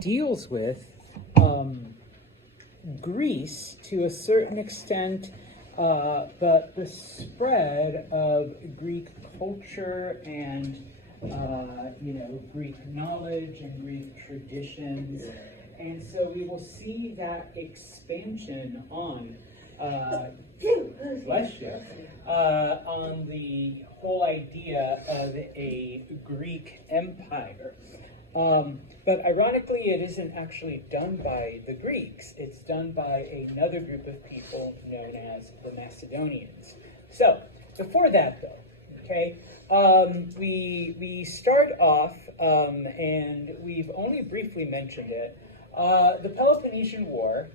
deals with Greece to a certain extent, but the spread of Greek culture and Greek knowledge and Greek traditions. And so we will see that expansion on on the whole idea of a Greek empire. But ironically, it isn't actually done by the Greeks. It's done by another group of people known as the Macedonians. So, before that though, okay, we start off, and we've only briefly mentioned it, the Peloponnesian War,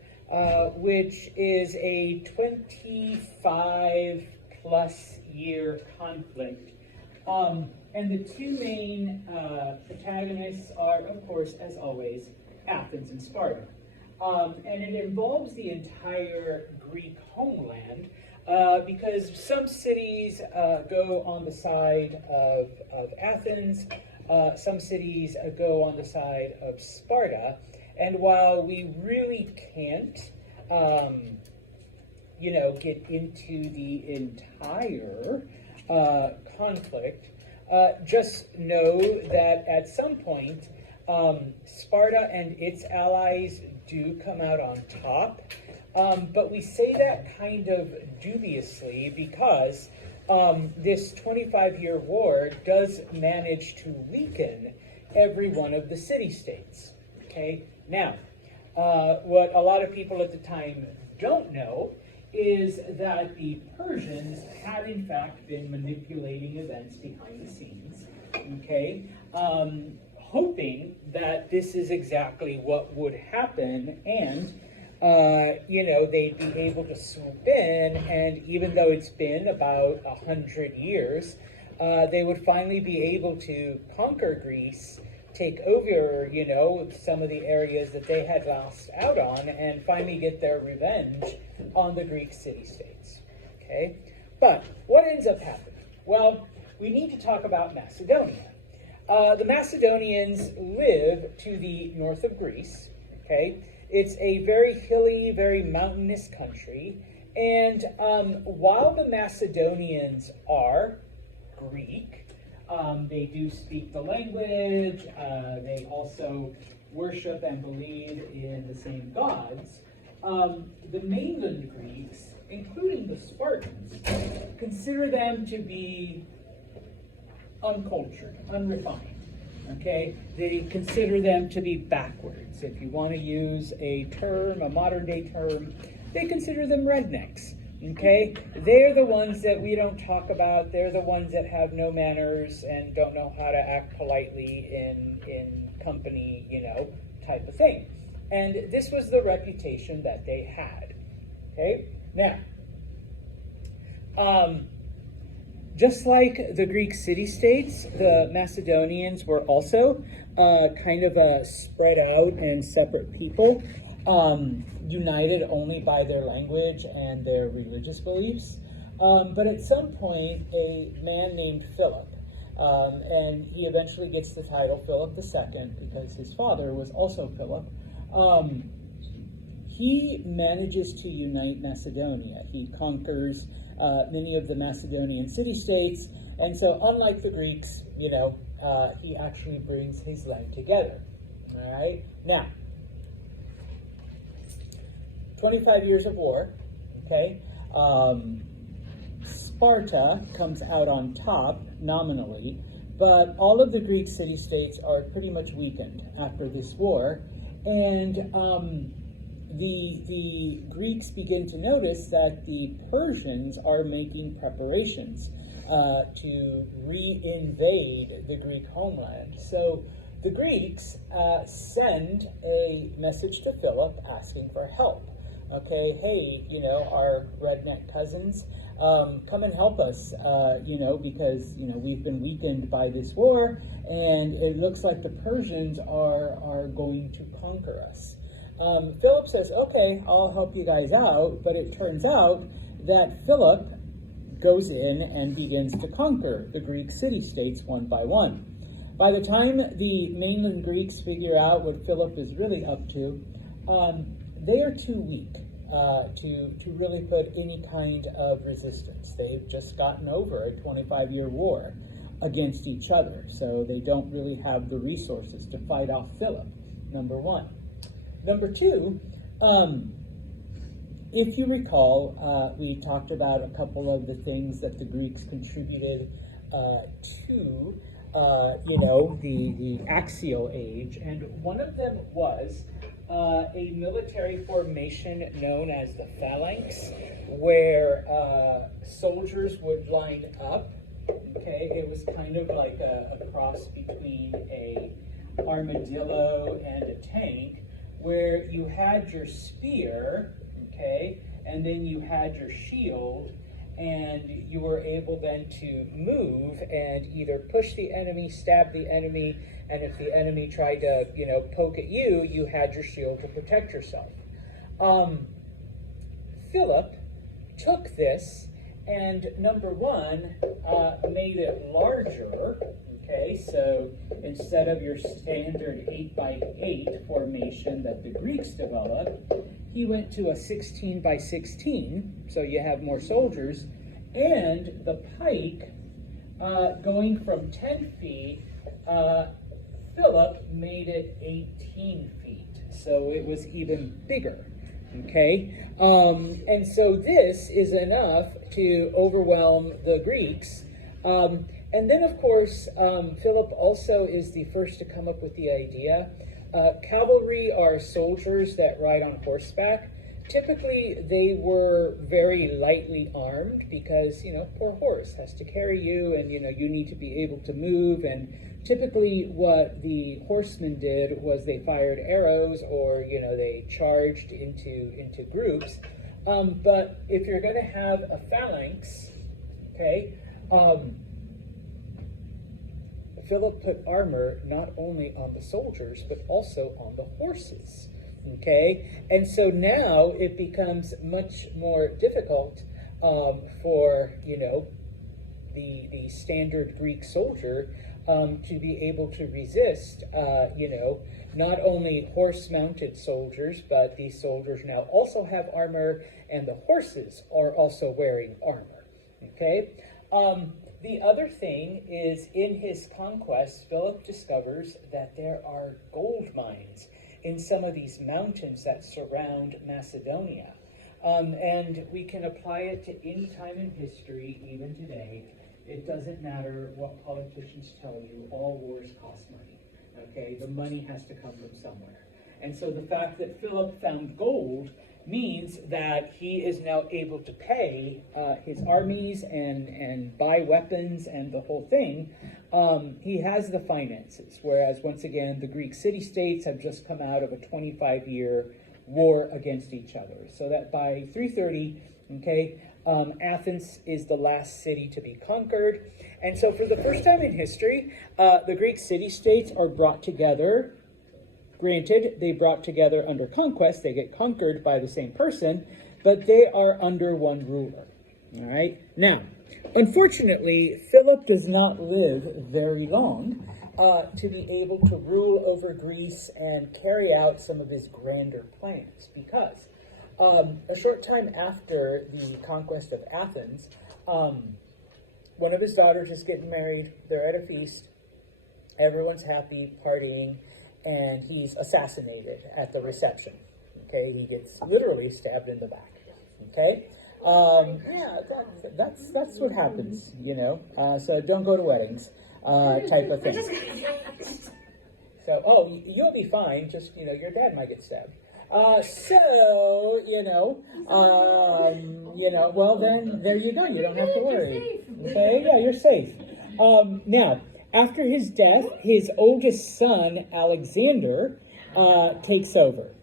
which is a 25 plus year conflict. And the two main protagonists are, of course, as always, Athens and Sparta. And it involves the entire Greek homeland, because some cities go on the side of Athens, some cities go on the side of Sparta. And while we really can't, get into the entire conflict, just know that at some point, Sparta and its allies do come out on top. But we say that kind of dubiously because this 25-year war does manage to weaken every one of the city-states. Okay? Now, what a lot of people at the time don't know is that the Persians had in fact been manipulating events behind the scenes, okay, hoping that this is exactly what would happen, and they'd be able to swoop in, and even though it's been about 100 years, they would finally be able to conquer Greece, take over, some of the areas that they had lost out on, and finally get their revenge on the Greek city-states, okay? But what ends up happening? Well, we need to talk about Macedonia. The Macedonians live to the north of Greece, okay? It's a very hilly, very mountainous country, and while the Macedonians are Greek, they do speak the language, they also worship and believe in the same gods. The mainland Greeks, including the Spartans, consider them to be uncultured, unrefined. Okay? They consider them to be backwards. If you want to use a term, a modern day term, they consider them rednecks. Okay? They're the ones that we don't talk about. They're the ones that have no manners and don't know how to act politely in company, type of thing. And this was the reputation that they had. Okay? Now, just like the Greek city-states, the Macedonians were also kind of a spread out and separate people, united only by their language and their religious beliefs. But at some point, a man named Philip, and he eventually gets the title Philip II because his father was also Philip, he manages to unite Macedonia. He conquers many of the Macedonian city-states, and so unlike the Greeks, he actually brings his land together. All right? Now, 25 years of war, okay? Sparta comes out on top, nominally, but all of the Greek city-states are pretty much weakened after this war, and the Greeks begin to notice that the Persians are making preparations to re-invade the Greek homeland. So the Greeks send a message to Philip asking for help. Okay, hey, our redneck cousins, come and help us, because, we've been weakened by this war, and it looks like the Persians are going to conquer us. Philip says, okay, I'll help you guys out, but it turns out that Philip goes in and begins to conquer the Greek city-states one by one. By the time the mainland Greeks figure out what Philip is really up to, they are too weak to really put any kind of resistance. They've just gotten over a 25-year war against each other, so they don't really have the resources to fight off Philip, number one. Number two, if you recall, we talked about a couple of the things that the Greeks contributed to the axial age, and one of them was a military formation known as the phalanx, where soldiers would line up. Okay, it was kind of like a cross between a armadillo and a tank, where you had your spear, okay, and then you had your shield, and you were able then to move and either push the enemy, stab the enemy, and if the enemy tried to, poke at you, you had your shield to protect yourself. Philip took this and, number one, made it larger. Okay, so instead of your standard 8x8 formation that the Greeks developed, he went to a 16x16, so you have more soldiers, and the pike, going from 10 feet, Philip made it 18 feet, so it was even bigger. Okay, and so this is enough to overwhelm the Greeks. And then, of course, Philip also is the first to come up with the idea. Cavalry are soldiers that ride on horseback. Typically, they were very lightly armed because, poor horse has to carry you, and, you need to be able to move. And typically what the horsemen did was they fired arrows, or, they charged into groups. But if you're going to have a phalanx, okay, Philip put armor not only on the soldiers, but also on the horses, okay? And so now it becomes much more difficult for, the standard Greek soldier to be able to resist, not only horse-mounted soldiers, but these soldiers now also have armor, and the horses are also wearing armor, okay? The other thing is, in his conquest, Philip discovers that there are gold mines in some of these mountains that surround Macedonia. And we can apply it to any time in history, even today. It doesn't matter what politicians tell you, all wars cost money. Okay, the money has to come from somewhere. And so the fact that Philip found gold means that he is now able to pay his armies and buy weapons and the whole thing. He has the finances, whereas once again, the Greek city-states have just come out of a 25-year war against each other. So that by 330, okay, Athens is the last city to be conquered. And so for the first time in history, the Greek city-states are brought together. Granted, they brought together under conquest, they get conquered by the same person, but they are under one ruler. All right? Now, unfortunately, Philip does not live very long to be able to rule over Greece and carry out some of his grander plans, because a short time after the conquest of Athens, one of his daughters is getting married, they're at a feast, everyone's happy, partying, and he's assassinated at the reception. Okay, he gets literally stabbed in the back. Okay, yeah, that's what happens, So don't go to weddings, type of thing. So, you'll be fine. Just your dad might get stabbed. Well then there you go. You don't have to worry. Okay, yeah, you're safe. Now, after his death, his oldest son, Alexander, takes over.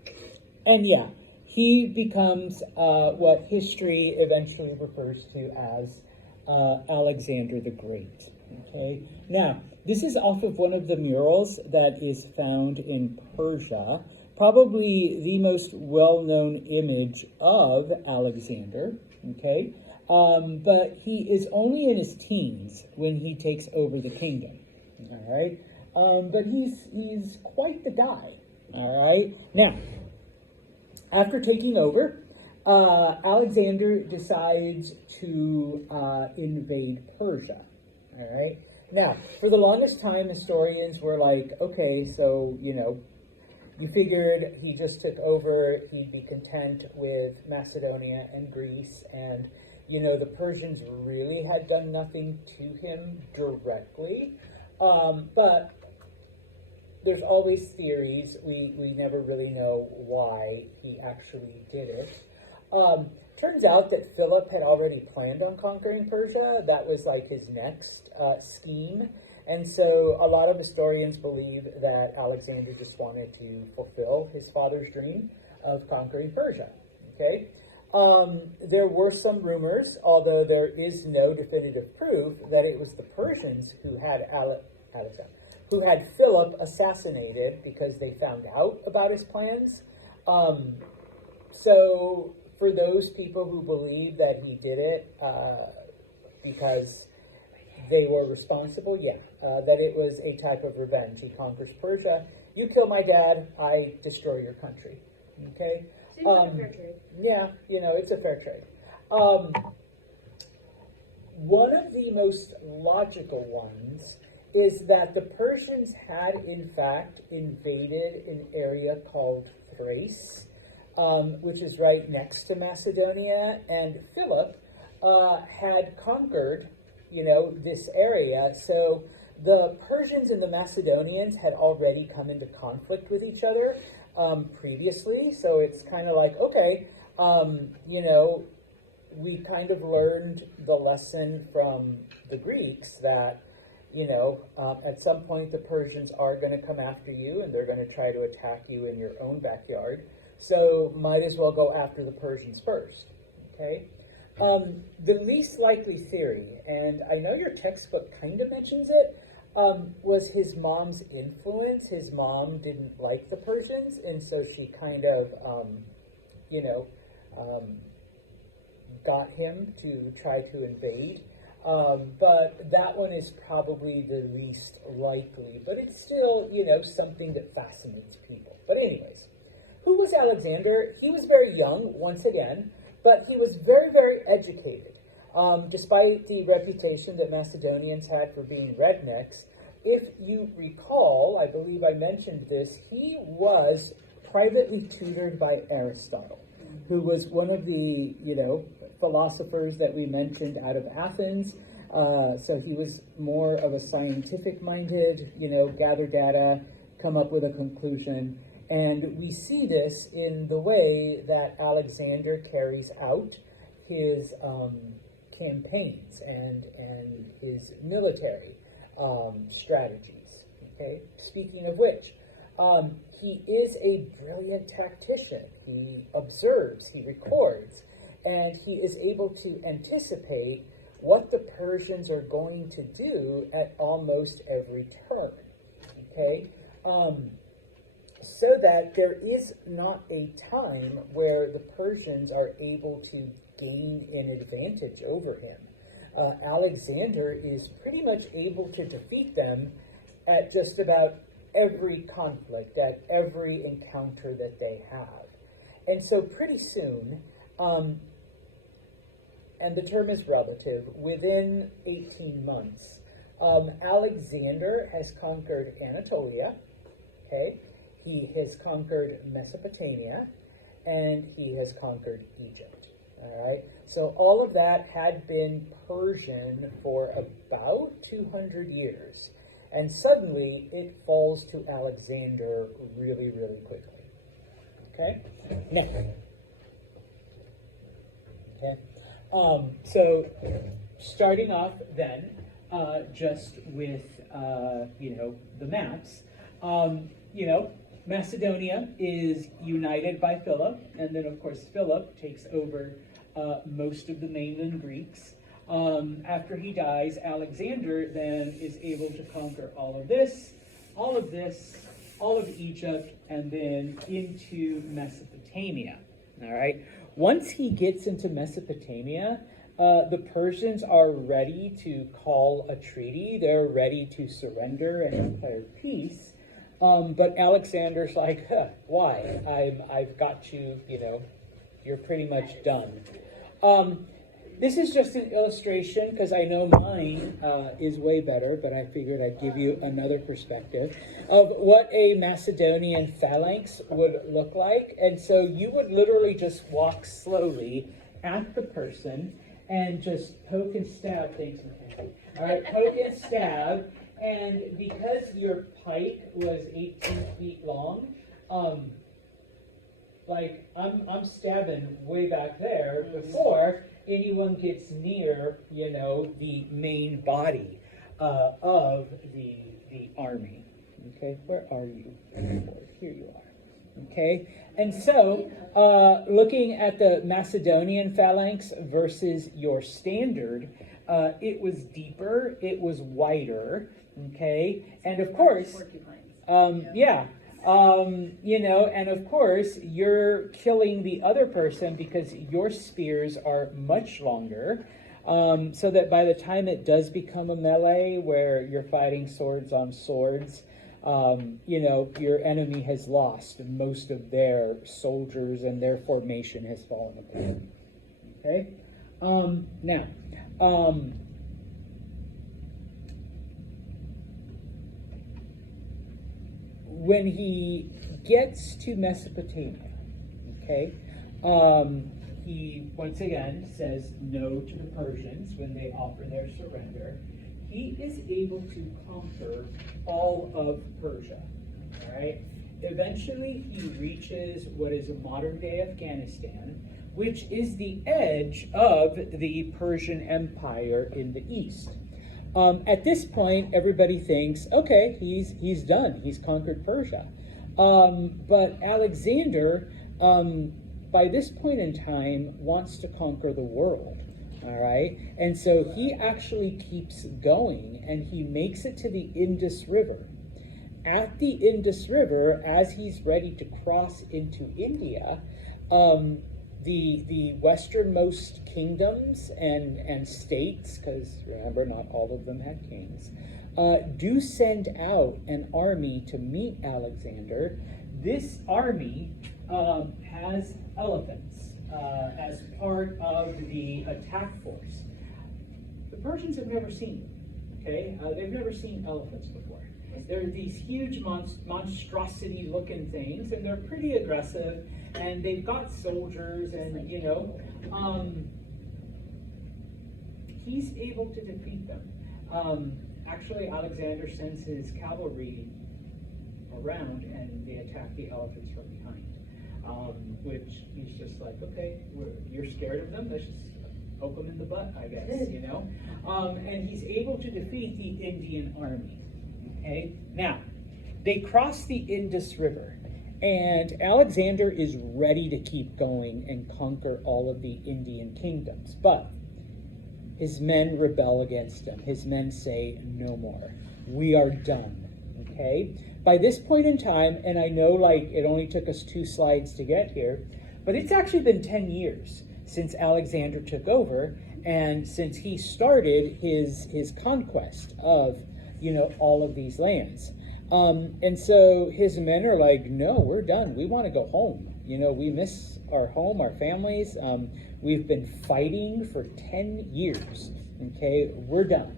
And yeah, he becomes what history eventually refers to as Alexander the Great. Okay. Now, this is off of one of the murals that is found in Persia, probably the most well-known image of Alexander. Okay. But he is only in his teens when he takes over the kingdom. All right. But he's quite the guy. All right. Now, after taking over, Alexander decides to invade Persia. All right. Now, for the longest time, historians were like, okay, so, you figured he just took over, he'd be content with Macedonia and Greece, and, the Persians really had done nothing to him directly. But there's always theories. We never really know why he actually did it. Turns out that Philip had already planned on conquering Persia. That was like his next scheme. And so a lot of historians believe that Alexander just wanted to fulfill his father's dream of conquering Persia. Okay? There were some rumors, although there is no definitive proof, that it was the Persians who had Philip assassinated because they found out about his plans. So for those people who believe that he did it because they were responsible, that it was a type of revenge. He conquers Persia. You kill my dad, I destroy your country. Okay? Seems like a fair trade. Yeah, it's a fair trade. One of the most logical ones is that the Persians had, in fact, invaded an area called Thrace, which is right next to Macedonia, and Philip had conquered, this area. So the Persians and the Macedonians had already come into conflict with each other previously. So it's kind of like, okay, we kind of learned the lesson from the Greeks that, at some point the Persians are going to come after you and they're going to try to attack you in your own backyard. So might as well go after the Persians first. Okay? The least likely theory, and I know your textbook kind of mentions it, was his mom's influence. His mom didn't like the Persians, and so she kind of, got him to try to invade. But that one is probably the least likely, but it's still, something that fascinates people. But anyways, who was Alexander? He was very young, once again, but he was very, very educated. Despite the reputation that Macedonians had for being rednecks, if you recall, I believe I mentioned this, he was privately tutored by Aristotle, who was one of the, philosophers that we mentioned out of Athens. So he was more of a scientific-minded, gather data, come up with a conclusion. And we see this in the way that Alexander carries out his campaigns and his military strategies. Okay. Speaking of which, he is a brilliant tactician. He observes, he records, and he is able to anticipate what the Persians are going to do at almost every turn. Okay. So that there is not a time where the Persians are able to gain an advantage over him. Alexander is pretty much able to defeat them at just about every conflict, at every encounter that they have. And so pretty soon, and the term is relative, within 18 months, Alexander has conquered Anatolia, okay? He has conquered Mesopotamia, and he has conquered Egypt, all right? So all of that had been Persian for about 200 years. And suddenly, it falls to Alexander really, really quickly. Okay? Now. Okay? So, starting off then, just with, the maps, Macedonia is united by Philip, and then, of course, Philip takes over most of the mainland Greeks. After he dies, Alexander then is able to conquer all of this, all of Egypt, and then into Mesopotamia. All right. Once he gets into Mesopotamia, the Persians are ready to call a treaty. They're ready to surrender and declare peace. But Alexander's like, why? I've got you, you're pretty much done. This is just an illustration because I know mine is way better, but I figured I'd give you another perspective of what a Macedonian phalanx would look like. And so you would literally just walk slowly at the person and just poke and stab things. All right, poke and stab. And because your pike was 18 feet long, I'm stabbing way back there before anyone gets near, the main body of the army. Okay, where are you? Here you are. Okay, and so looking at the Macedonian phalanx versus your standard, it was deeper, it was wider. Okay, and of course, and of course, you're killing the other person because your spears are much longer, so that by the time it does become a melee where you're fighting swords on swords, your enemy has lost most of their soldiers and their formation has fallen apart. Okay, now. When he gets to Mesopotamia, okay, he once again says no to the Persians when they offer their surrender. He is able to conquer all of Persia, all right? Eventually, he reaches what is modern-day Afghanistan, which is the edge of the Persian Empire in the east. At this point, everybody thinks, okay, he's done. He's conquered Persia. But Alexander, by this point in time, wants to conquer the world. All right? And so he actually keeps going, and he makes it to the Indus River. At the Indus River, as he's ready to cross into India, the westernmost kingdoms and states, because remember, not all of them had kings, do send out an army to meet Alexander. This army has elephants as part of the attack force. The Persians have never seen them, okay? They've never seen elephants before. They're these huge monstrosity-looking things, and they're pretty aggressive, and they've got soldiers, and, he's able to defeat them. Actually, Alexander sends his cavalry around, and they attack the elephants from behind, which he's just like, okay, you're scared of them, let's just poke them in the butt, I guess, and he's able to defeat the Indian army. Okay, now, they cross the Indus River, and Alexander is ready to keep going and conquer all of the Indian kingdoms, but his men rebel against him. His men say, no more. We are done, okay? By this point in time, and I know it only took us 2 slides to get here, but it's actually been 10 years since Alexander took over, and since he started his conquest of all of these lands. And so his men are like, no, we're done. We want to go home. We miss our home, our families. We've been fighting for 10 years. Okay, we're done.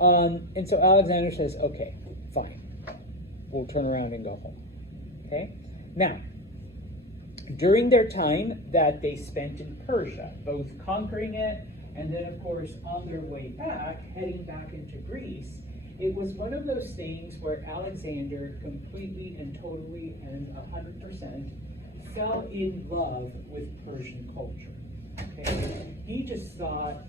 And so Alexander says, okay, fine. We'll turn around and go home. Okay? Now, during their time that they spent in Persia, both conquering it and then, of course, on their way back, heading back into Greece, it was one of those things where Alexander completely and totally and 100% fell in love with Persian culture. Okay? He just thought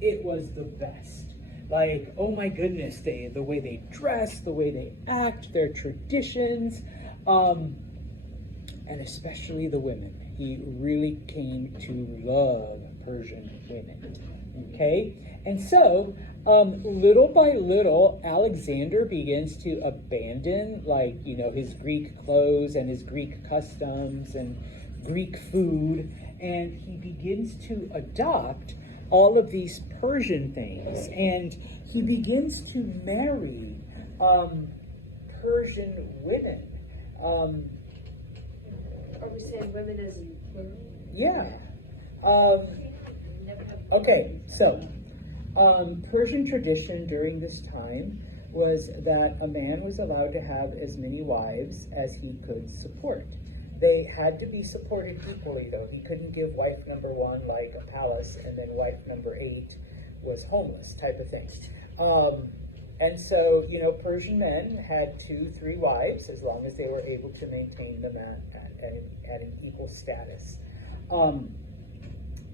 it was the best. Like, oh my goodness, the way they dress, the way they act, their traditions, and especially the women. He really came to love Persian women. Okay? And so, little by little, Alexander begins to abandon, his Greek clothes and his Greek customs and Greek food, and he begins to adopt all of these Persian things, and he begins to marry Persian women. Are we saying women as in women? Yeah. Never have. Okay, so Persian tradition during this time was that a man was allowed to have as many wives as he could support. They had to be supported equally, though. He couldn't give wife number 1 like a palace, and then wife number 8 was homeless, type of thing. And so, Persian men had 2, 3 wives, as long as they were able to maintain them at an equal status.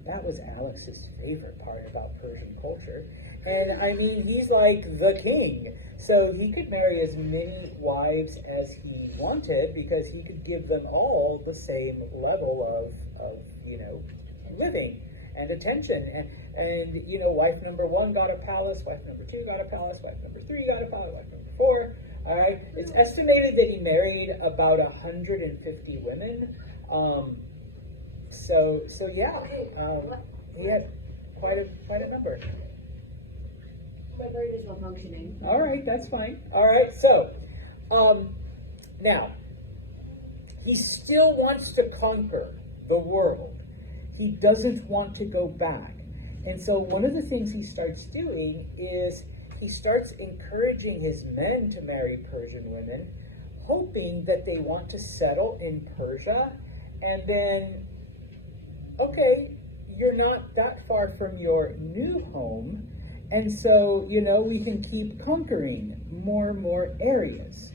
That was Alex's favorite part about Persian culture. And I mean, he's like the king. So he could marry as many wives as he wanted because he could give them all the same level of living and attention. And wife number 1 got a palace, wife number 2 got a palace, wife number 3 got a palace, wife number 4. All right. It's estimated that he married about 150 women. So yeah, he had quite a number. My brain is not functioning. All right, that's fine. All right, so now he still wants to conquer the world. He doesn't want to go back. And so one of the things he starts doing is he starts encouraging his men to marry Persian women, hoping that they want to settle in Persia, and then, okay, you're not that far from your new home, and so, we can keep conquering more and more areas.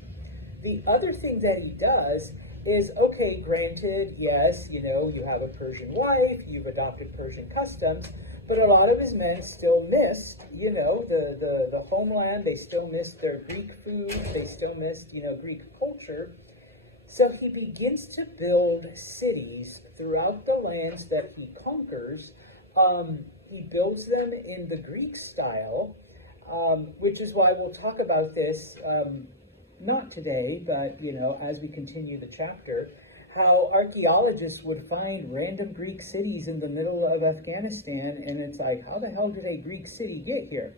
The other thing that he does is, okay, granted, yes, you have a Persian wife, you've adopted Persian customs, but a lot of his men still missed, the homeland. They still missed their Greek food. They still missed, Greek culture. So he begins to build cities throughout the lands that he conquers. He builds them in the Greek style, which is why we'll talk about this, not today, but, as we continue the chapter, how archaeologists would find random Greek cities in the middle of Afghanistan, and it's like, how the hell did a Greek city get here?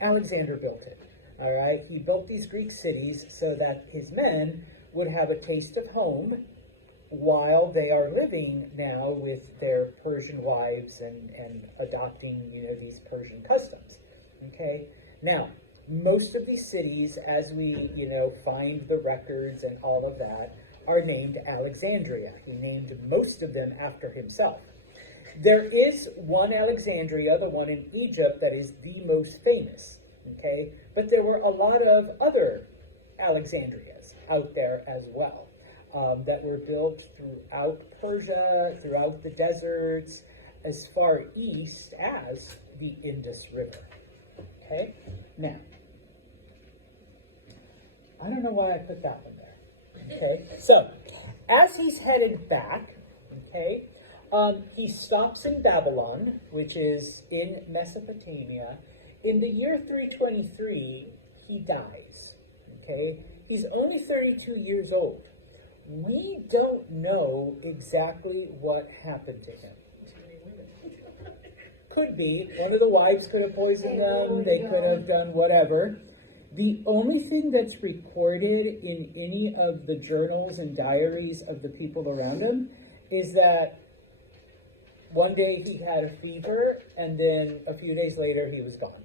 Alexander built it, all right? He built these Greek cities so that his men would have a taste of home while they are living now with their Persian wives and adopting, these Persian customs, okay? Now, most of these cities, as we, find the records and all of that, are named Alexandria. He named most of them after himself. There is one Alexandria, the one in Egypt, that is the most famous, okay? But there were a lot of other Alexandrias out there as well. That were built throughout Persia, throughout the deserts, as far east as the Indus River. Okay? Now, I don't know why I put that one there. Okay? So, as he's headed back, okay, he stops in Babylon, which is in Mesopotamia. In the year 323, he dies. Okay? He's only 32 years old. We don't know exactly what happened to him. Could be. One of the wives could have poisoned them. They could have done whatever. The only thing that's recorded in any of the journals and diaries of the people around him is that one day he had a fever, and then a few days later he was gone.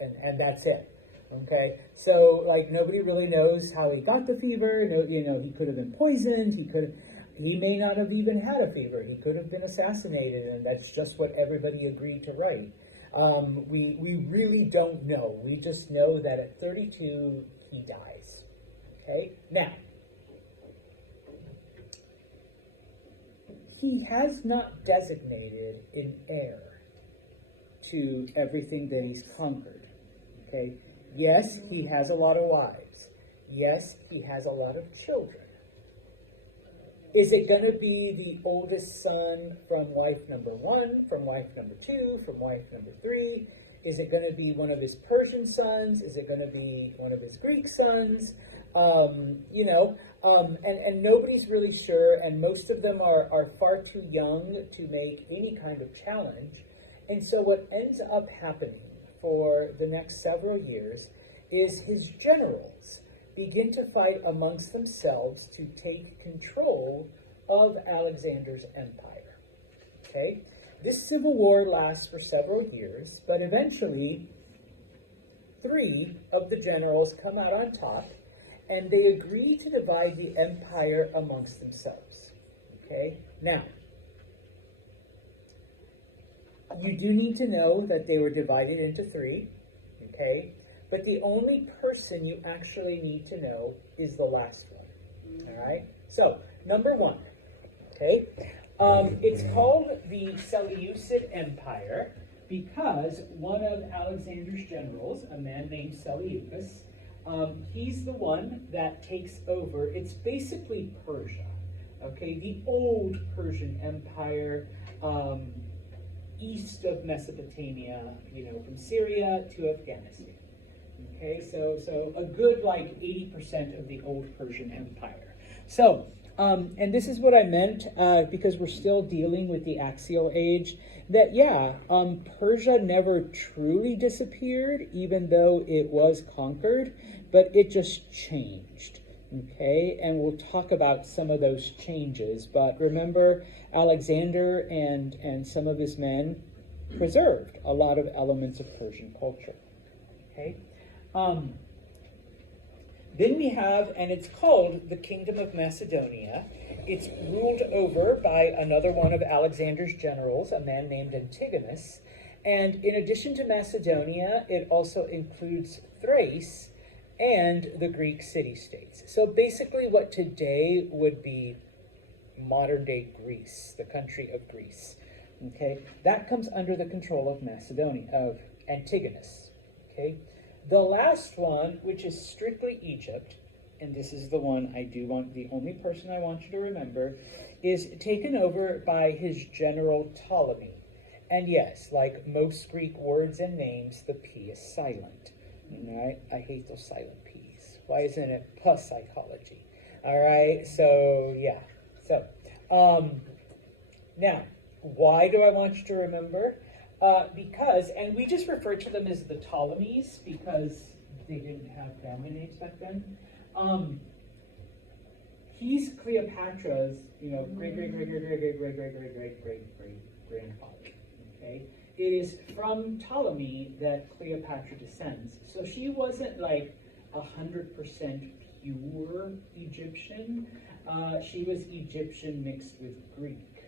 And that's it. Okay, so nobody really knows how he got the fever. No, he could have been poisoned. He may not have even had a fever. He could have been assassinated, and that's just what everybody agreed to write. We really don't know. We just know that at 32 he dies. Okay, now he has not designated an heir to everything that he's conquered. Okay. Yes, he has a lot of wives. Yes, he has a lot of children. Is it going to be the oldest son from wife number 1, from wife number 2, from wife number 3? Is it going to be one of his Persian sons? Is it going to be one of his Greek sons? And nobody's really sure, and most of them are far too young to make any kind of challenge. And so what ends up happening for the next several years is his generals begin to fight amongst themselves to take control of Alexander's empire. Okay? This civil war lasts for several years, but eventually 3 of the generals come out on top, and they agree to divide the empire amongst themselves. Okay? Now, you do need to know that they were divided into 3, okay? But the only person you actually need to know is the last one, all right? So, number 1, okay? It's called the Seleucid Empire because one of Alexander's generals, a man named Seleucus, he's the one that takes over. It's basically Persia, okay? The old Persian Empire, east of Mesopotamia, from Syria to Afghanistan. Okay, so a good like 80% of the old Persian Empire. So, and this is what I meant because we're still dealing with the Axial Age, that Persia never truly disappeared, even though it was conquered, but it just changed. Okay, and we'll talk about some of those changes, but remember, Alexander and some of his men preserved a lot of elements of Persian culture. Okay, then we have, and it's called the Kingdom of Macedonia. It's ruled over by another one of Alexander's generals, a man named Antigonus, and in addition to Macedonia, it also includes Thrace and the Greek city-states. So basically what today would be modern-day Greece, the country of Greece, okay? That comes under the control of Macedonia, of Antigonus, okay? The last one, which is strictly Egypt, and this is the one the only person I want you to remember, is taken over by his general Ptolemy. And yes, like most Greek words and names, the P is silent. I hate those silent P's. Why isn't it psychology? All right, so yeah. So, now, why do I want you to remember? Because, and we just refer to them as the Ptolemies because they didn't have family names back then. He's Cleopatra's, great-great-great-great-great-great-great-great-grandfather, okay? It is from Ptolemy that Cleopatra descends. So she wasn't like 100% pure Egyptian. She was Egyptian mixed with Greek,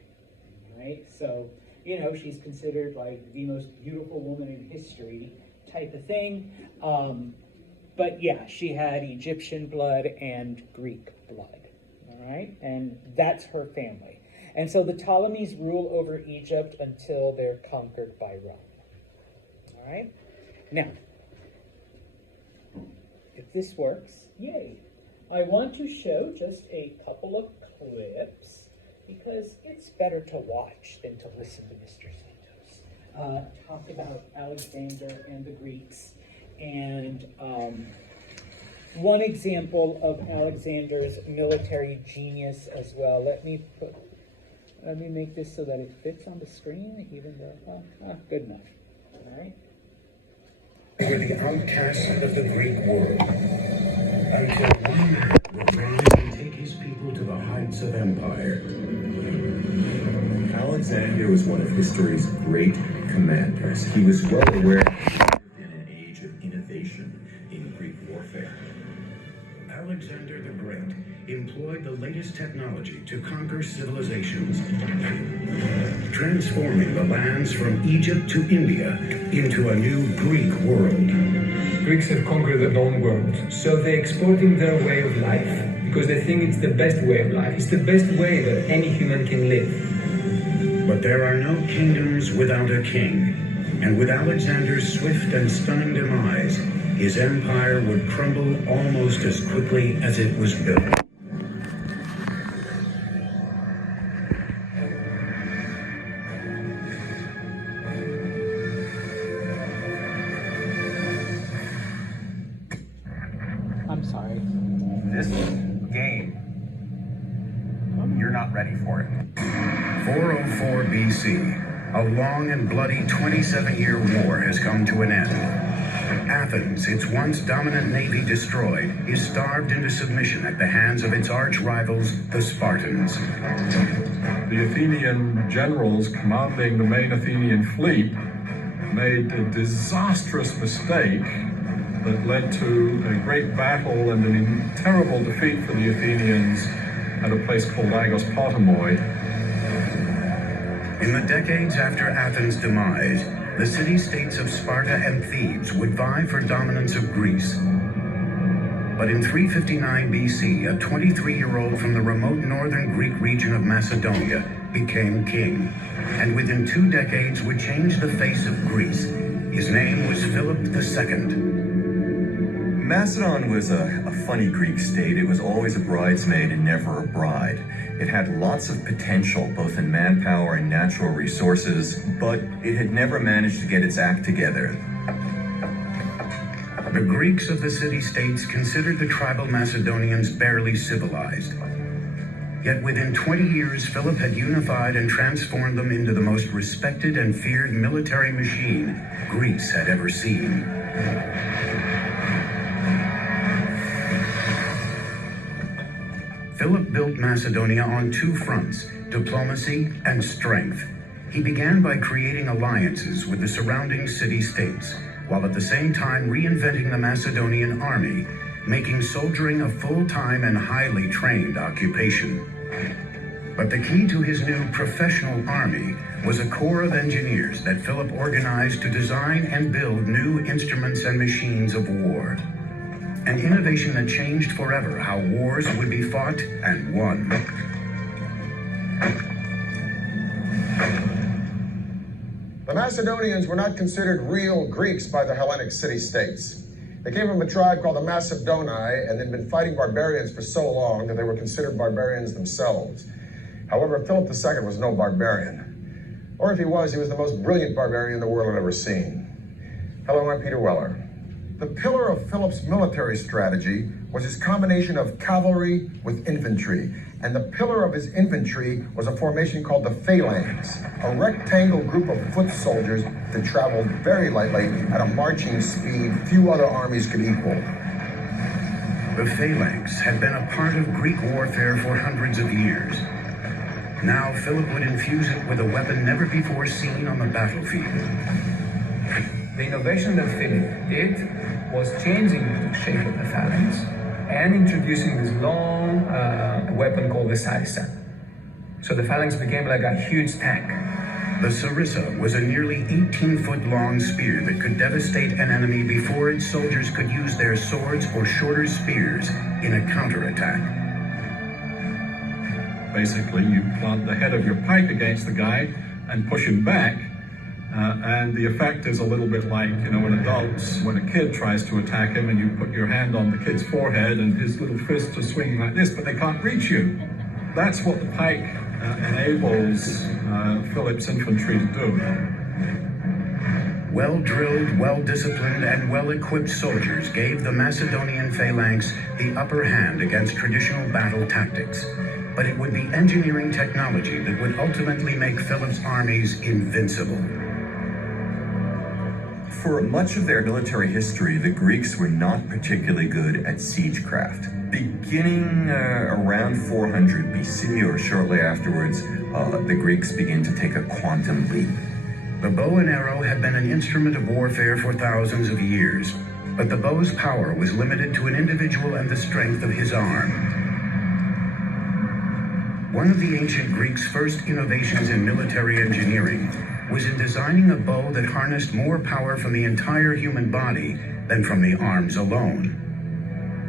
right? So, she's considered like the most beautiful woman in history type of thing. But yeah, she had Egyptian blood and Greek blood, all right? And that's her family. And so the Ptolemies rule over Egypt until they're conquered by Rome. All right? Now, if this works, yay. I want to show just a couple of clips because it's better to watch than to listen to Mr. Santos talk about Alexander and the Greeks. And one example of Alexander's military genius as well. Let me make this so that it fits on the screen, even though, good enough, all right? Were the outcasts of the Greek world, until one man would rise and take his people to the heights of empire. Alexander was one of history's great commanders. He was well aware that we lived in an age of innovation in Greek warfare. Alexander the Great employed the latest technology to conquer civilizations, transforming the lands from Egypt to India into a new Greek world. Greeks have conquered the known world, so they're exporting their way of life because they think it's the best way of life. It's the best way that any human can live. But there are no kingdoms without a king, and with Alexander's swift and stunning demise, his empire would crumble almost as quickly as it was built. I'm sorry. This game, you're not ready for it. 404 BC, a long and bloody 27-year war has come to an end. Athens, its once dominant navy destroyed, is starved into submission at the hands of its arch-rivals, the Spartans. The Athenian generals commanding the main Athenian fleet made a disastrous mistake that led to a great battle and a terrible defeat for the Athenians at a place called Aigos-Potamoi. In the decades after Athens' demise, the city-states of Sparta and Thebes would vie for dominance of Greece. But in 359 BC, a 23-year-old from the remote northern Greek region of Macedonia became king, and within 2 decades would change the face of Greece. His name was Philip II. Macedon was a funny Greek state. It was always a bridesmaid and never a bride. It had lots of potential, both in manpower and natural resources, but it had never managed to get its act together. The Greeks of the city-states considered the tribal Macedonians barely civilized. Yet within 20 years, Philip had unified and transformed them into the most respected and feared military machine Greece had ever seen. Philip built Macedonia on 2 fronts, diplomacy and strength. He began by creating alliances with the surrounding city-states, while at the same time reinventing the Macedonian army, making soldiering a full-time and highly trained occupation. But the key to his new professional army was a corps of engineers that Philip organized to design and build new instruments and machines of war. An innovation that changed forever how wars would be fought and won. The Macedonians were not considered real Greeks by the Hellenic city-states. They came from a tribe called the Macedoni, and they'd been fighting barbarians for so long that they were considered barbarians themselves. However, Philip II was no barbarian. Or if he was the most brilliant barbarian the world had ever seen. Hello, I'm Peter Weller. The pillar of Philip's military strategy was his combination of cavalry with infantry, and the pillar of his infantry was a formation called the phalanx, a rectangle group of foot soldiers that traveled very lightly at a marching speed few other armies could equal. The phalanx had been a part of Greek warfare for hundreds of years. Now Philip would infuse it with a weapon never before seen on the battlefield. The innovation that Philip did was changing the shape of the phalanx and introducing this long weapon called the sarissa. So the phalanx became like a huge tank. The sarissa was a nearly 18-foot-long spear that could devastate an enemy before its soldiers could use their swords or shorter spears in a counterattack. Basically, you plant the head of your pike against the guy and push him back. And the effect is a little bit like, when a kid tries to attack him and you put your hand on the kid's forehead and his little fists are swinging like this, but they can't reach you. That's what the pike enables Philip's infantry to do. Well-drilled, well-disciplined, and well-equipped soldiers gave the Macedonian phalanx the upper hand against traditional battle tactics. But it would be engineering technology that would ultimately make Philip's armies invincible. For much of their military history, the Greeks were not particularly good at siegecraft. Beginning around 400 BC or shortly afterwards, the Greeks begin to take a quantum leap. The bow and arrow had been an instrument of warfare for thousands of years, but the bow's power was limited to an individual and the strength of his arm. One of the ancient Greeks' first innovations in military engineering was in designing a bow that harnessed more power from the entire human body than from the arms alone.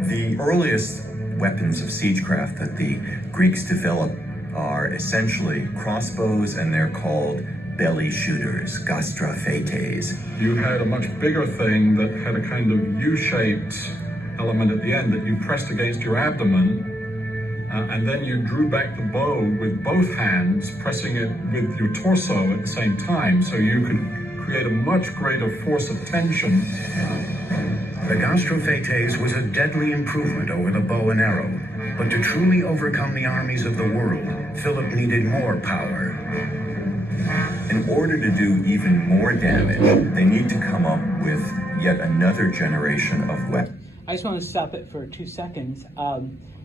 The earliest weapons of siegecraft that the Greeks developed are essentially crossbows, and they're called belly shooters, gastrophetes. You had a much bigger thing that had a kind of U-shaped element at the end that you pressed against your abdomen, and then you drew back the bow with both hands, pressing it with your torso at the same time, so you could create a much greater force of tension. The gastrophetes was a deadly improvement over the bow and arrow, but to truly overcome the armies of the world, Philip needed more power. In order to do even more damage, they need to come up with yet another generation of weapons. I just want to stop it for 2 seconds.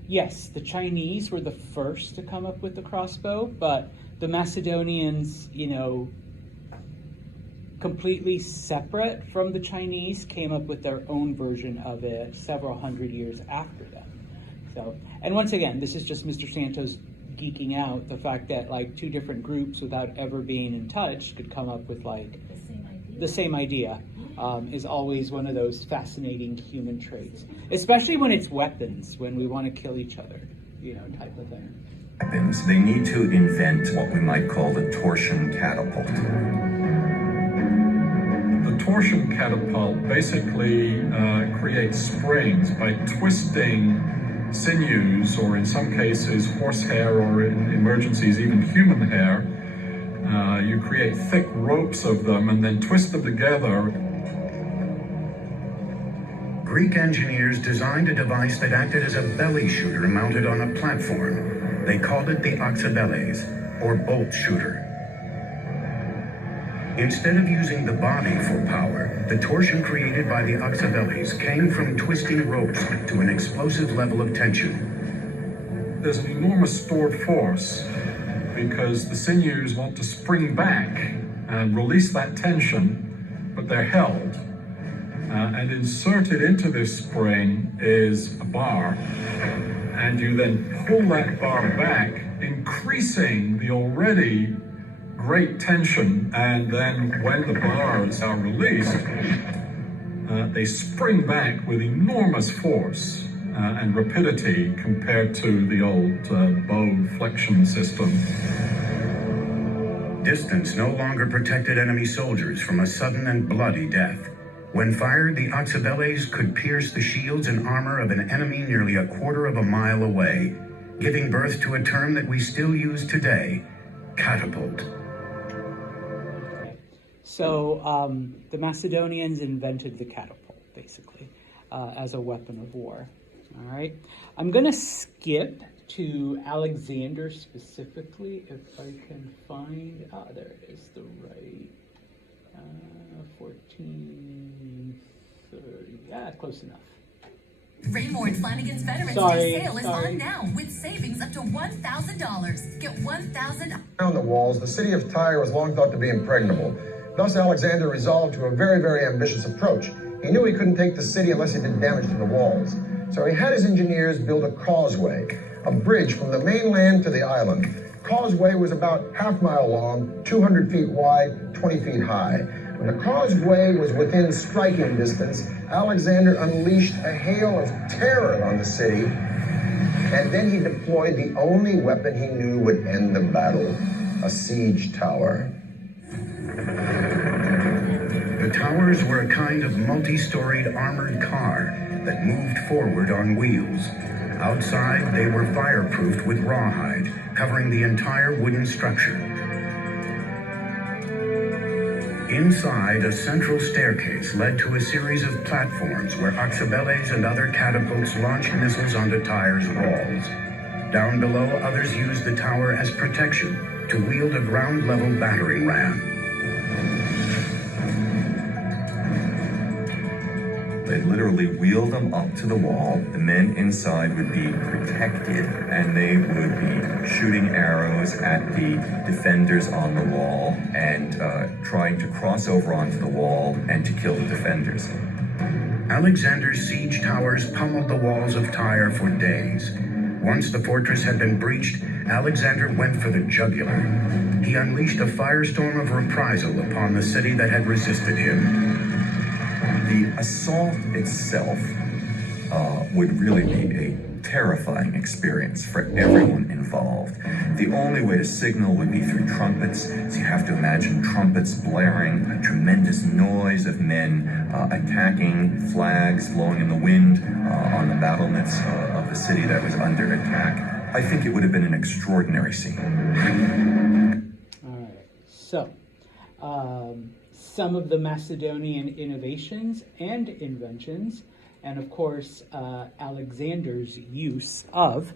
Yes, the Chinese were the first to come up with the crossbow, but the Macedonians, completely separate from the Chinese, came up with their own version of it several hundred years after them. So, and once again, this is just Mr. Santos geeking out the fact that like two different groups without ever being in touch could come up with like the same idea. Is always one of those fascinating human traits, especially when it's weapons, when we want to kill each other, type of thing. Weapons. They need to invent what we might call the torsion catapult. The torsion catapult basically creates springs by twisting sinews, or in some cases horsehair, or in emergencies even human hair. You create thick ropes of them and then twist them together. Greek engineers designed a device that acted as a belly shooter mounted on a platform. They called it the oxybeles, or bolt shooter. Instead of using the body for power, the torsion created by the oxybeles came from twisting ropes to an explosive level of tension. There's an enormous stored force because the sinews want to spring back and release that tension, but they're held. And inserted into this spring is a bar, and you then pull that bar back, increasing the already great tension, and then when the bars are released, they spring back with enormous force and rapidity compared to the old bow flexion system. Distance no longer protected enemy soldiers from a sudden and bloody death. When fired, the oxybeles could pierce the shields and armor of an enemy nearly a quarter of a mile away, giving birth to a term that we still use today, catapult. So the Macedonians invented the catapult, basically, as a weapon of war. All right. I'm going to skip to Alexander specifically, if I can find, there it is, the right, 1430, yeah, close enough. Raymore and Flanagan's Veterans Day sale is on now with savings up to $1,000. Get $1,000. On the walls, the city of Tyre was long thought to be impregnable. Thus, Alexander resolved to a very, very ambitious approach. He knew he couldn't take the city unless he did damage to the walls. So he had his engineers build a causeway, a bridge from the mainland to the island. Causeway was about half-mile long, 200 feet wide, 20 feet high. When the causeway was within striking distance, Alexander unleashed a hail of terror on the city, and then he deployed the only weapon he knew would end the battle, a siege tower. The towers were a kind of multi-storied armored car that moved forward on wheels. Outside, they were fireproofed with rawhide, covering the entire wooden structure. Inside, a central staircase led to a series of platforms where oxybeles and other catapults launched missiles onto Tyre's walls. Down below, others used the tower as protection to wield a ground-level battering ram. They literally wheeled them up to the wall. The men inside would be protected, and they would be shooting arrows at the defenders on the wall and trying to cross over onto the wall and to kill the defenders. Alexander's siege towers pummeled the walls of Tyre for days. Once the fortress had been breached, Alexander went for the jugular. He unleashed a firestorm of reprisal upon the city that had resisted him. The assault itself would really be a terrifying experience for everyone involved. The only way to signal would be through trumpets, so you have to imagine trumpets blaring, a tremendous noise of men attacking, flags blowing in the wind on the battlements of the city that was under attack. I think it would have been an extraordinary scene. All right, so some of the Macedonian innovations and inventions, and of course Alexander's use of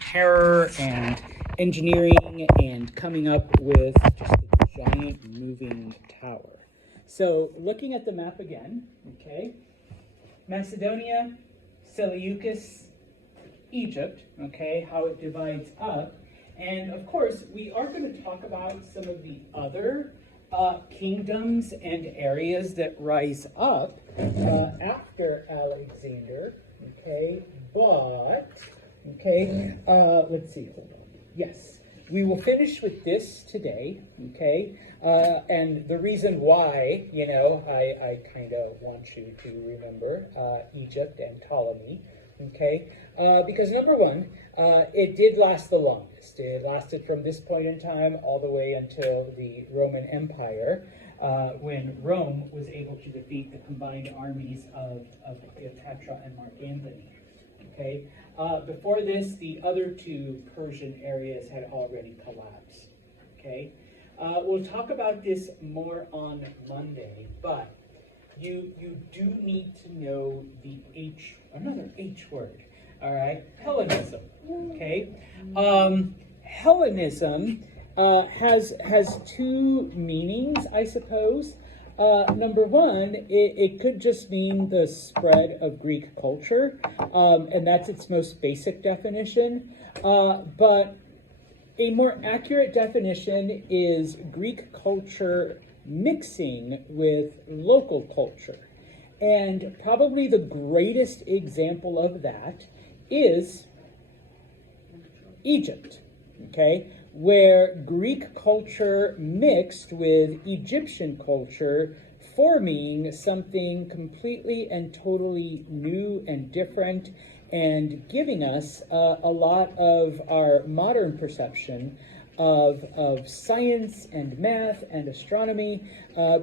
terror and engineering and coming up with just a giant moving tower. So looking at the map again, okay, Macedonia, Seleucus, Egypt, okay, how it divides up. And of course, we are going to talk about some of the other kingdoms and areas that rise up after Alexander, okay, but, okay, let's see, hold on. Yes, we will finish with this today, okay, and the reason why, you know, I kind of want you to remember Egypt and Ptolemy, okay, because number one, it did last the longest. It lasted from this point in time all the way until the Roman Empire, when Rome was able to defeat the combined armies of Cleopatra and Mark Antony. Okay. Before this, the other two Persian areas had already collapsed. Okay. We'll talk about this more on Monday, but you do need to know the another H word. All right, Hellenism. Okay, Hellenism has two meanings, I suppose. Number one, it could just mean the spread of Greek culture, and that's its most basic definition. But a more accurate definition is Greek culture mixing with local culture. And probably the greatest example of that is Egypt, okay, where Greek culture mixed with Egyptian culture, forming something completely and totally new and different, and giving us a lot of our modern perception of science and math and astronomy,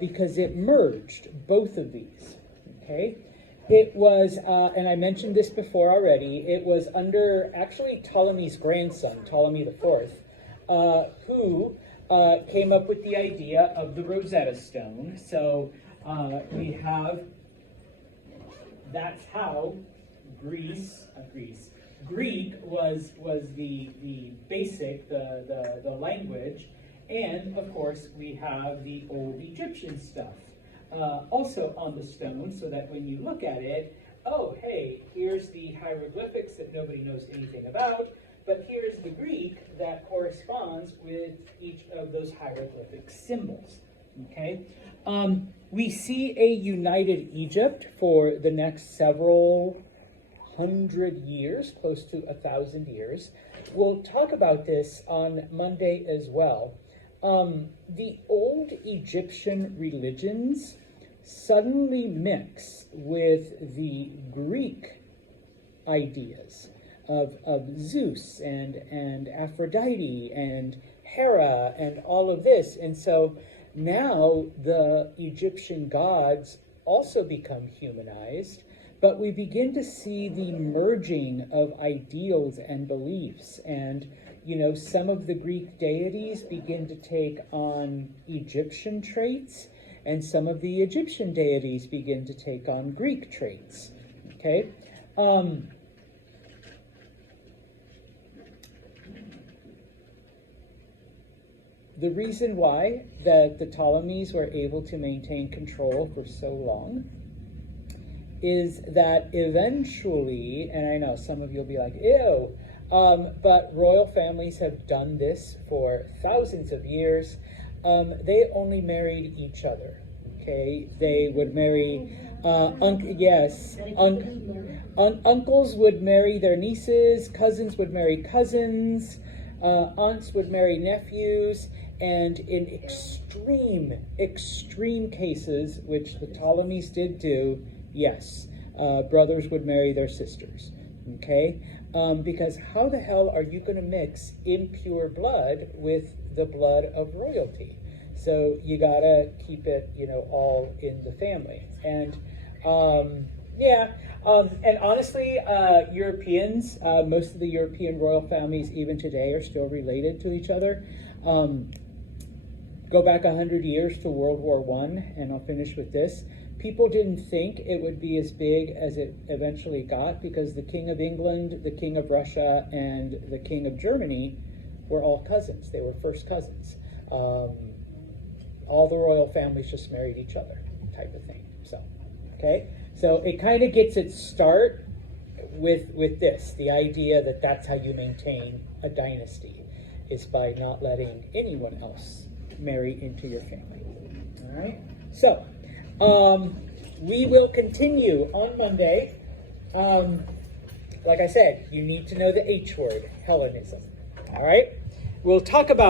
because it merged both of these, okay? It was, and I mentioned this before already, it was under actually Ptolemy's grandson, Ptolemy IV, who came up with the idea of the Rosetta Stone. So we have, that's how Greek was the basic, the language, and of course we have the old Egyptian stuff also on the stone, so that when you look at it, oh hey, here's the hieroglyphics that nobody knows anything about, but here's the Greek that corresponds with each of those hieroglyphic symbols, okay? We see a united Egypt for the next several 100 years, close to 1,000 years. We'll talk about this on Monday as well. The old Egyptian religions suddenly mix with the Greek ideas of Zeus and Aphrodite and Hera and all of this. And so now the Egyptian gods also become humanized, but we begin to see the merging of ideals and beliefs. And, you know, some of the Greek deities begin to take on Egyptian traits, and some of the Egyptian deities begin to take on Greek traits, okay? The reason why that the Ptolemies were able to maintain control for so long is that eventually, and I know some of you will be like, ew, but royal families have done this for thousands of years. They only married each other, okay? They would marry, uncles would marry their nieces, cousins would marry cousins, aunts would marry nephews, and in extreme cases, which the Ptolemies did do, yes, brothers would marry their sisters, okay? Because how the hell are you going to mix impure blood with the blood of royalty? So you got to keep it, you know, all in the family. And and honestly, Europeans, most of the European royal families even today are still related to each other. Go back 100 years to World War I, and I'll finish with this. People didn't think it would be as big as it eventually got, because the King of England, the King of Russia, and the King of Germany were all cousins. They were first cousins. All the royal families just married each other, type of thing. So, okay, so it kind of gets its start with this, the idea that that's how you maintain a dynasty, is by not letting anyone else marry into your family. All right, so we will continue on Monday. Like I said, you need to know the H word, Hellenism. All right, we'll talk about